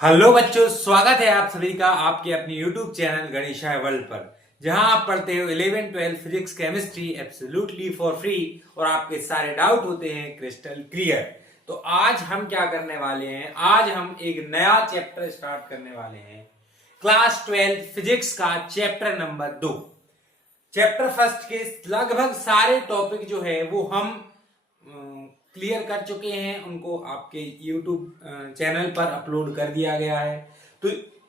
Hello बच्चों, स्वागत है आप सभी का आपके अपने YouTube चैनल गणेशाय वर्ल्ड पर, जहां आप पढ़ते हो 11 12 physics chemistry absolutely for free और आपके सारे डाउट होते हैं क्रिस्टल क्लियर। तो आज हम क्या करने वाले हैं, आज हम एक नया चैप्टर स्टार्ट करने वाले हैं। क्लास 12 फिजिक्स का चैप्टर नंबर 2। चैप्टर फर्स्ट के लगभग सारे टॉपिक जो है वो हम क्लियर कर चुके हैं, उनको आपके YouTube चैनल पर अपलोड कर दिया गया है। तो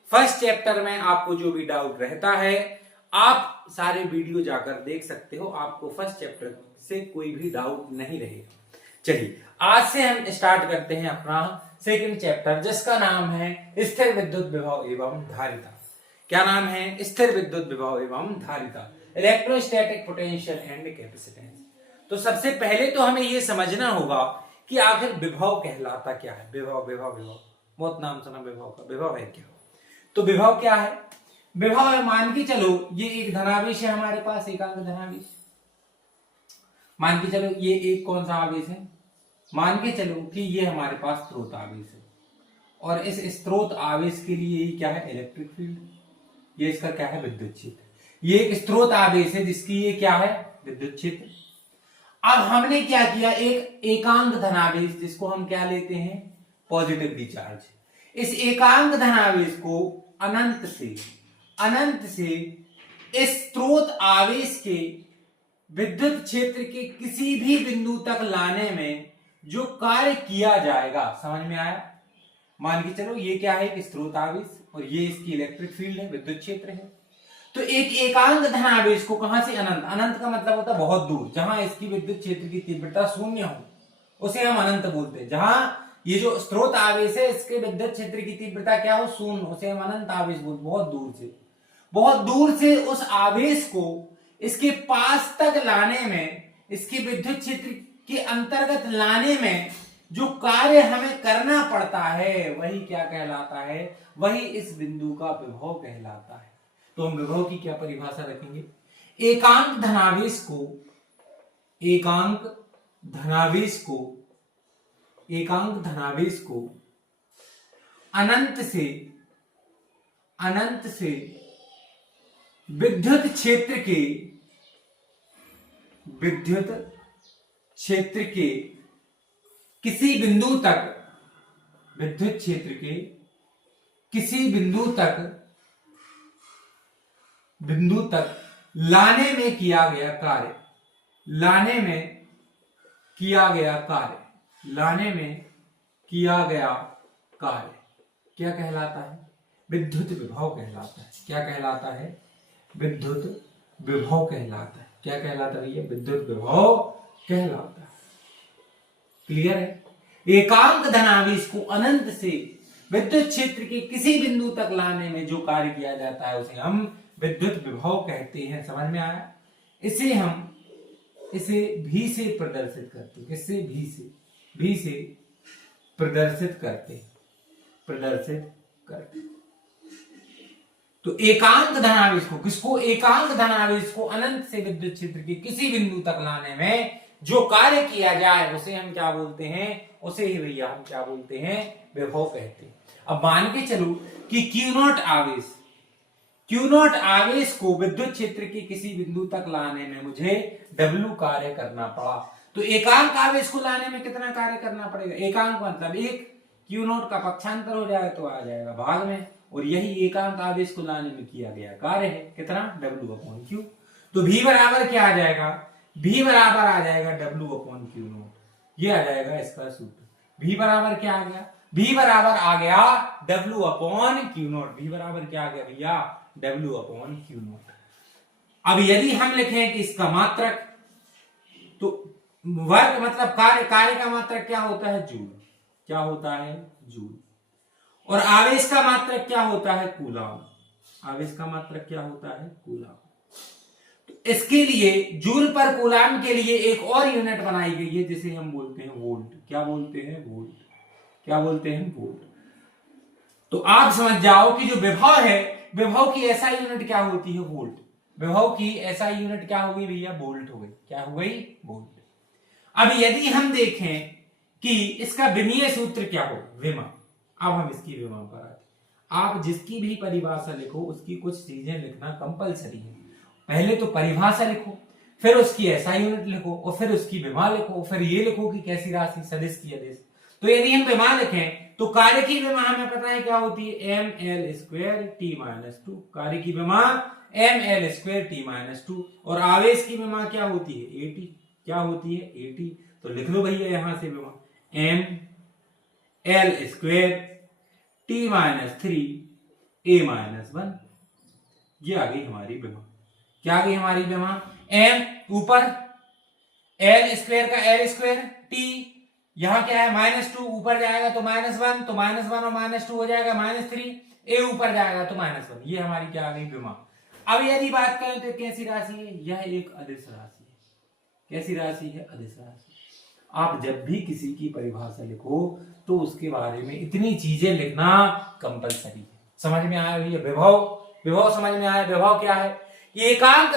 फर्स्ट चैप्टर में आपको जो भी डाउट रहता है आप सारे वीडियो जाकर देख सकते हो, आपको फर्स्ट चैप्टर से कोई भी डाउट नहीं रहेगा। चलिए आज से हम स्टार्ट करते हैं अपना सेकंड चैप्टर, जिसका नाम है स्थिर विद्युत विभव एवं धारिता। क्या नाम है? स्थिर विद्युत विभव एवं धारिता, इलेक्ट्रोस्टैटिक पोटेंशियल एंड कैपेसिटेंस। तो सबसे पहले तो हमें यह समझना होगा कि आखिर विभव कहलाता क्या है। विभव विभव विभव बहुत नाम सुना विभव का। विभव है क्या? तो विभव क्या है? विभव है, मान के चलो ये एक धनावेश है हमारे पास, एकांक धनावेश। मान के चलो ये एक कौन सा आवेश है, मान के चलो कि ये हमारे पास स्रोत आवेश है और इस स्रोत आवेश के लिए ये क्या है? Electric field. ये इसका क्या है? विद्युत क्षेत्र। ये एक स्रोत आवेश है जिसकी ये क्या है? विद्युत क्षेत्र। अब हमने क्या किया, एक एकांक धनावेश जिसको हम क्या लेते हैं? Positively charge. इस एकांक धनावेश को अनंत से इस स्रोत आवेश के विद्युत क्षेत्र के किसी भी बिंदु तक लाने में जो कार्य किया जाएगा, समझ में आया? मान के चलो ये क्या है? एक स्रोत आवेश और ये इसकी इलेक्ट्रिक फील्ड है, विद्युत क्षेत्र है। तो एक एकांक धनावेश को कहां से अनंत, अनंत का मतलब होता है बहुत दूर, जहां इसकी विद्युत क्षेत्र की तीव्रता शून्य हो उसे हम अनंत बोलते हैं। जहां ये जो स्रोत आवेश है इसके विद्युत क्षेत्र की तीव्रता क्या हो? शून्य, उसे हम अनंत आवेश बोलते। बहुत दूर से उस आवेश को इसके पास तक लाने में, इसके विद्युत क्षेत्र के अंतर्गत लाने में जो कार्य हमें करना पड़ता है वही क्या कहलाता है? वही इस बिंदु का विभव कहलाता है। तो हम विभव की क्या परिभाषा रखेंगे? एकांक धनावेश को अनंत से विद्युत क्षेत्र के किसी बिंदु तक, विद्युत क्षेत्र के किसी बिंदु तक लाने में किया गया कार्य, क्या कहलाता है? विद्युत विभव कहलाता है। क्या कहलाता है? विद्युत विभव कहलाता है। क्या कहलाता है भैया? विद्युत विभव कहलाता है। क्लियर है? एकांक धनावेश को अनंत से विद्युत क्षेत्र के किसी बिंदु तक लाने में जो कार्य किया जाता है उसे हम विद्युत विभव कहते हैं। समझ में आया? इसे भी से प्रदर्शित करते हैं। किससे? भी से प्रदर्शित करते हैं। तो एकांक धनावेश को किसको? एकांक धनावेश को अनंत से विद्युत क्षेत्र के किसी बिंदु तक लाने में जो कार्य किया जाए उसे हम क्या बोलते हैं? उसे ही भैया हम क्या बोलते हैं? विभव कहते हैं। अब मान के चलो कि Q नॉट आवेश को विद्युत क्षेत्र के किसी बिंदु तक लाने में मुझे W कार्य करना पड़ा। तो एकांक आवेश को लाने में कितना कार्य करना पड़ेगा? एकांक मतलब एक, Q नॉट का पक्षांतर हो जाए तो आ जाएगा भाग में, और यही एकांक आवेश को लाने में किया गया कार्य है। कितना? W/Q। तो V बराबर क्या आ जाएगा? V बराबर आ जाएगा W/Q नॉट। ये आ जाएगा इसका सूत्र। V बराबर क्या आ गया? V बराबर आ गया W/Q नॉट। V बराबर क्या आ गया भैया? W/Q not. अब यदि हम लिखें कि इसका मात्रक, तो वर्ग मतलब कार्य का मात्रक क्या होता है? जूल। क्या होता है? जूल। और आवेश का मात्रक क्या होता है? कूलॉम। तो इसके लिए जूल पर कूलॉम के लिए एक और यूनिट बनाई गई है जिसे हम बोलते हैं वोल्ट। क्या बोलते हैं? वोल्ट। तो आप समझ जाओ कि जो विभव है, विभव की ऐसा यूनिट क्या होती है? वोल्ट। विभव की ऐसा यूनिट क्या हो गई भैया? वोल्ट हो गई। क्या हो गई? वोल्ट। अब यदि हम देखें कि इसका विमीय सूत्र क्या हो? विमा। अब हम इसकी विमा पर आते। आप जिसकी भी परिभाषा लिखो उसकी कुछ चीजें लिखना कंपलसरी है। पहले तो परिभाषा लिखो, फिर उसकी एसआई यूनिट लिखो, और फिर उसकी विमा लिखो, फिर ये लिखो कि कैसी राशि, सदिश की अदिश। तो यदि हम विमा लिखें तो कार्य की विमा हमें पता है क्या होती है, M L square T minus two. कार्य की विमा M L square T minus two. और आवेश की विमा क्या होती है, ए टी। क्या होती है, ए टी। तो लिख लो भैया यहां से विमा M L square T minus three A minus one. ये आ गई हमारी विमा। क्या आ गई हमारी विमा, एम ऊपर एल स्क्वायर का एल स्क्वायर, टी यहां क्या है माइनस टू, ऊपर जाएगा तो माइनस वन, तो माइनस वन और माइनस टू हो जाएगा माइनस थ्री, ए ऊपर जाएगा तो माइनस वन। ये हमारी क्या आ गई विमा। अब यदि बात करें तो कैसी राशि है, यह एक अदिश राशि है। कैसी राशि है, अदिश राशि। आप जब भी किसी की परिभाषा लिखो तो उसके बारे में इतनी चीजें लिखना कंपलसरी है। समझ में आया भैया, विभव, विभव समझ में आया। विभव क्या है, एकांक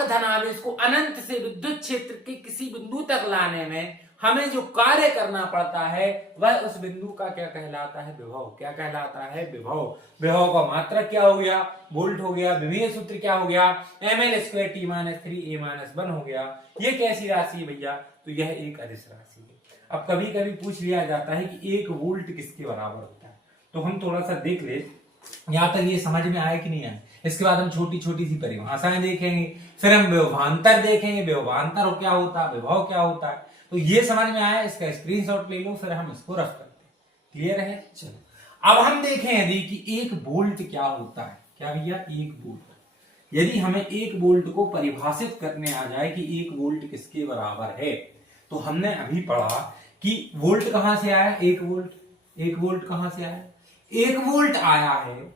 धनावेश को अनंत से विद्युत क्षेत्र के किसी बिंदु तक लाने में हमें जो कार्य करना पड़ता है वह उस बिंदु का क्या कहलाता है, विभव। क्या कहलाता है, विभव। विभव का मात्रक क्या हो गया, वोल्ट हो गया। विभव सूत्र क्या हो गया, M L square T minus three A minus one हो गया। ये कैसी राशि है भैया, तो यह एक अदिश राशि है। अब कभी कभी पूछ लिया जाता है कि 1 वोल्ट किसके बराबर होता है, तो हम थोड़ा सा देख ले यहां तक ये समझ में आया कि नहीं आया। इसके बाद हम छोटी छोटी सी परिभाषाएं देखेंगे, फिर हम विभवांतर देखेंगे, विभवांतर क्या होता है, विभव क्या होता है। तो ये समझ में आया, इसका स्क्रीनशॉट ले लो, फिर हम इसको रफ करते हैं। क्लियर है, चलो अब हम देखें यदि कि 1 वोल्ट क्या होता है। क्या भैया, 1 वोल्ट। यदि हमें 1 वोल्ट को परिभाषित करने आ जाए कि 1 वोल्ट किसके बराबर है, तो हमने अभी पढ़ा कि वोल्ट कहां से आया, 1 वोल्ट। 1 वोल्ट कहां से आया, 1 वोल्ट आया है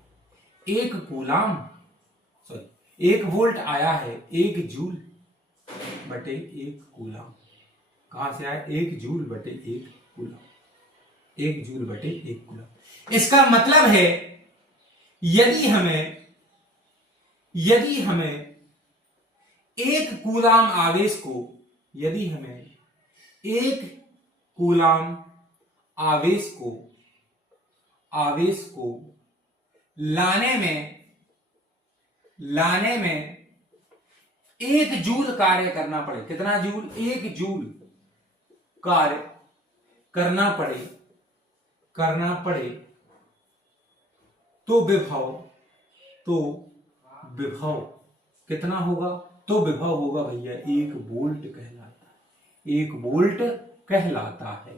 1 कूलाम, सॉरी 1 वोल्ट आया है 1 जूल बटे 1 कूलाम। कहां से आया, 1 जूल बटे 1 कूलाम। 1 जूल बटे 1 कूलाम। इसका मतलब है यदि हमें 1 कूलाम आवेश को, यदि हमें 1 कूलाम आवेश को लाने में 1 जूल कार्य करना पड़े। कितना जूल, 1 जूल कार्य करना पड़े तो विभव कितना होगा, तो विभव होगा भैया 1 वोल्ट कहलाता है। 1 वोल्ट कहलाता है।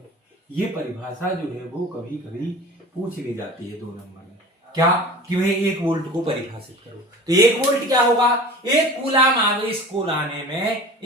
ये परिभाषा जो है वो कभी कभी पूछ ली जाती है 2 नंबर में, क्या कि भाई 1 वोल्ट को परिभाषित करो। तो 1 वोल्ट क्या होगा, 1 कूलाम आवेश को लाने में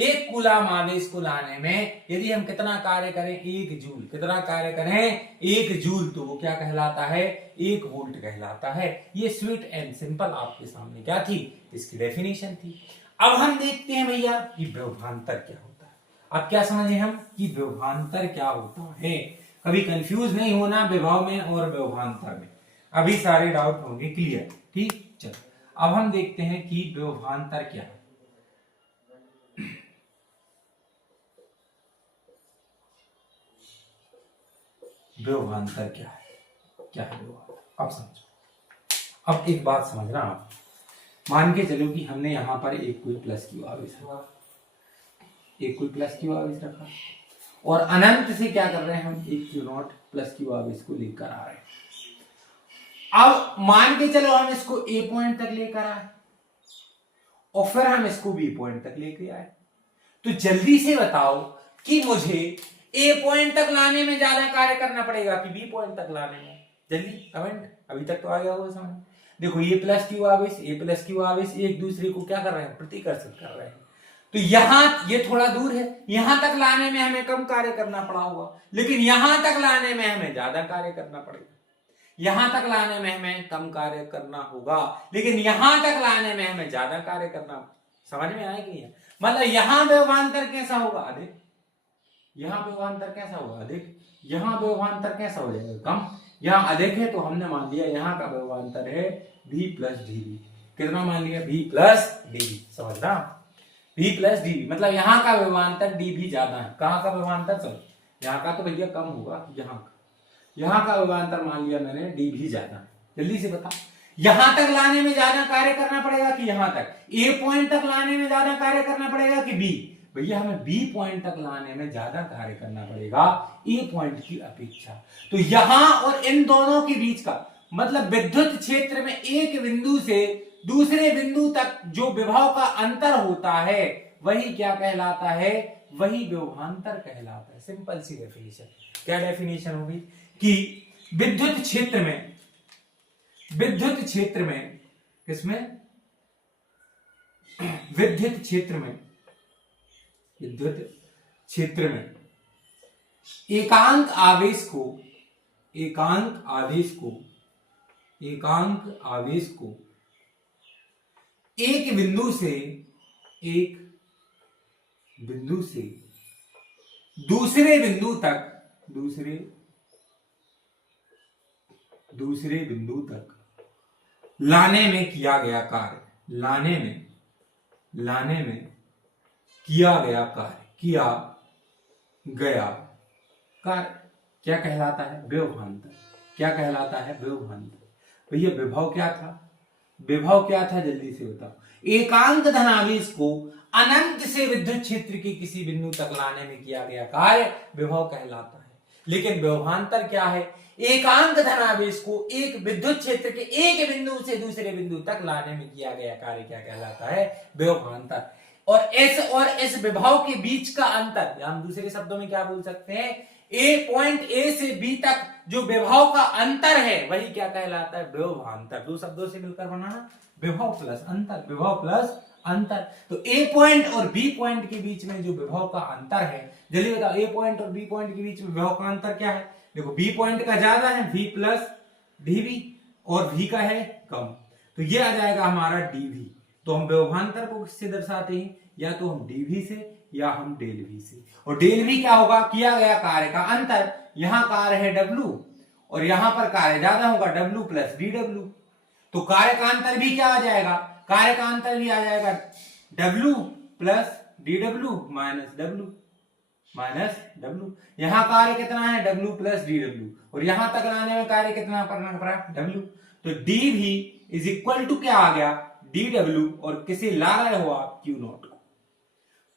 यदि हम कितना कार्य करें, 1 जूल। कितना कार्य करें, 1 जूल, तो वो क्या कहलाता है, 1 वोल्ट कहलाता है। ये स्वीट एंड सिंपल आपके सामने क्या थी, इसकी डेफिनेशन थी। अब हम देखते हैं भैया कि व्यवधांतर क्या होता है। अब क्या समझे हम कि व्यवधांतर क्या होता है। कभी कंफ्यूज नहीं होना विभव में और व्यवधांतर में, अभी सारे डाउट होंगे क्लियर। ठीक, चलो अब हम देखते हैं कि व्यवधांतर क्या है। व्यवधांतर क्या है, क्या है व्यवधांतर, अब समझो। अब एक बात समझना आप, मान के चलो कि हमने यहां पर एक कोई प्लस क्यू आवेश रखा, एक कोई प्लस क्यू आवेश रखा, और अनंत से क्या कर रहे हैं हम, एक क्यू नॉट प्लस क्यू आवेश को लेकर आ रहे हैं। अब मान के चलो हम इसको ए पॉइंट तक लेकर आए और फिर हम इसको बी पॉइंट तक लेके आए, तो जल्दी से बताओ कि मुझे ए पॉइंट तक लाने में ज्यादा कार्य करना पड़ेगा कि बी पॉइंट तक लाने में। जल्दी कमेंट, अभी तक तो आ गया होगा समझ। देखो ये प्लस क्यू आवेश, ये प्लस क्यू आवेश एक दूसरे को क्या कर रहे हैं, प्रतिकर्षित कर रहे हैं। तो यहां ये थोड़ा दूर है, यहां तक लाने में हमें कम कार्य करना पड़ा होगा, लेकिन यहां तक लाने में हमें ज्यादा कार्य करना पड़ेगा। यहां तक लाने में हमें कम कार्य करना होगा, लेकिन यहां तक लाने में हमें ज्यादा कार्य करना। समझ में आया कि नहीं? मतलब यहां व्यवधांतर कैसा होगा, अधिक। यहां व्यवधांतर कैसा होगा, अधिक। यहां व्यवधांतर कैसा हो जाएगा, कम। यहां अधिक है तो हमने मान लिया यहां का व्यवधांतर है v प्लस dv। कितना मान लिया, v प्लस dv। समझना, v प्लस dv मतलब यहां का व्यवधांतर dv ज्यादा है। कहां का व्यवधांतर, चलो यहां का तो भैया कम होगा, यहां का। यहां का विभवांतर मान लिया मैंने dv ज्यादा, जल्दी से बता, यहां तक लाने में ज्यादा कार्य करना पड़ेगा कि यहां तक, ए पॉइंट तक लाने में ज्यादा कार्य करना पड़ेगा कि बी? भैया हमें बी पॉइंट तक लाने में ज्यादा कार्य करना पड़ेगा ए पॉइंट की अपेक्षा। तो यहां और इन दोनों के बीच का मतलब विद्युत क्षेत्र में एक बिंदु से दूसरे बिंदु तक जो विभव का अंतर होता है वही क्या कहलाता है? वही विभवांतर कहलाता है। सिंपल सी डेफिनेशन। क्या डेफिनेशन होगी कि विद्युत क्षेत्र में किसमें? विद्युत क्षेत्र में एकांक आवेश को एक बिंदु से दूसरे बिंदु तक लाने में किया गया कार्य, क्या कहलाता है? विभवांतर। क्या कहलाता है? विभवांतर। भैया विभव क्या था? जल्दी से बताओ। एकांक धनावेश को अनंत से विद्युत क्षेत्र के किसी बिंदु तक लाने में किया गया कार्य विभव कहलाता है। लेकिन विभवांतर क्या है? एकांक धनावेश को एक विद्युत क्षेत्र के एक बिंदु से दूसरे बिंदु तक लाने में किया गया कार्य क्या कहलाता है? विभवांतर। और इस विभव के बीच का अंतर, या हम दूसरे शब्दों में क्या बोल सकते हैं? पॉइंट ए से बी तक जो विभव का अंतर है वही क्या कहलाता है? विभवांतर। दो शब्दों से मिलकर बनाना, विभव प्लस अंतर। तो ए पॉइंट और बी पॉइंट के बीच में जो विभव का अंतर है, जल्दी बताओ, ए पॉइंट और बी पॉइंट के बीच में विभव का अंतर क्या है? देखो, बी पॉइंट का ज्यादा है v प्लस dv और v का है कम, तो ये आ जाएगा हमारा dv। तो हम विभवांतर को किससे दर्शाते हैं? या तो हम dv से या हम डेल v से। और डेल v क्या होगा? किया गया कार्य का अंतर। यहां कार्य है w और यहां पर कार्य ज्यादा होगा w प्लस dw। तो कार्य का अंतर भी क्या आ जाएगा? कार्य का अंतर भी आ जाएगा w plus dw minus w। यहां कार्य कितना है? w प्लस dw और यहां तक लाने में कार्य कितना करना पड़ा? w। तो dv इज इक्वल टू क्या आ गया? dw और किसे ला रहे हो आप? q not.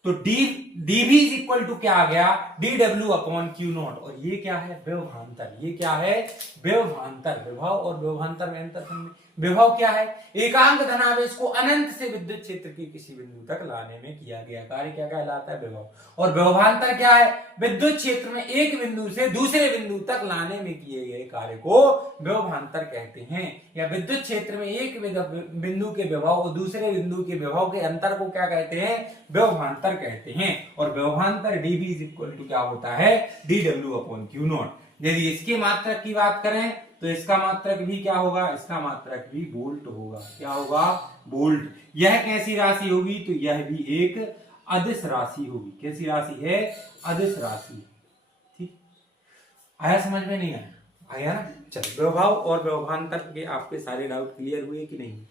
तो dv इज इक्वल टू क्या आ गया? dw upon q not. और ये क्या है? विभवांतर। ये क्या है? विभवांतर। विभव और विभवांतर में अंतर समझे। विभव क्या है? एकांक धनावेश को अनंत से विद्युत क्षेत्र के किसी बिंदु तक लाने में किया गया कार्य क्या कहलाता है? विभव। और विभवांतर क्या है? विद्युत क्षेत्र में एक बिंदु से दूसरे बिंदु तक लाने में किए गए कार्य को विभवांतर कहते हैं। या विद्युत क्षेत्र में एक बिंदु के विभव और दूसरे बिंदु के विभव के अंतर को क्या कहते हैं? विभवांतर कहते हैं। और विभवांतर dv इज इक्वल टू क्या होता है? dw upon q not. यदि इसके मात्रक की बात करें तो इसका मात्रक भी क्या होगा? इसका मात्रक भी वोल्ट होगा। क्या होगा? वोल्ट। यह कैसी राशि होगी? तो यह भी एक अदिश राशि होगी। कैसी राशि है? अदिश राशि। ठीक, आया समझ में? नहीं आया? आया ना? चलो, विभव और विभवांतर के आपके सारे डाउट क्लियर हुए कि नहीं?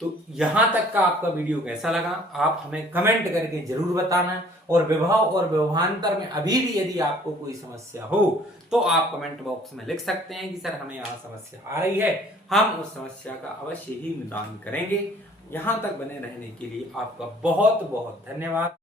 तो यहां तक का आपका वीडियो कैसा लगा आप हमें कमेंट करके जरूर बताना। और विभव और विभवांतर में अभी भी यदि आपको कोई समस्या हो तो आप कमेंट बॉक्स में लिख सकते हैं कि सर हमें यहाँ समस्या आ रही है, हम उस समस्या का अवश्य ही निदान करेंगे। यहां तक बने रहने के लिए आपका बहुत बहुत धन्यवाद।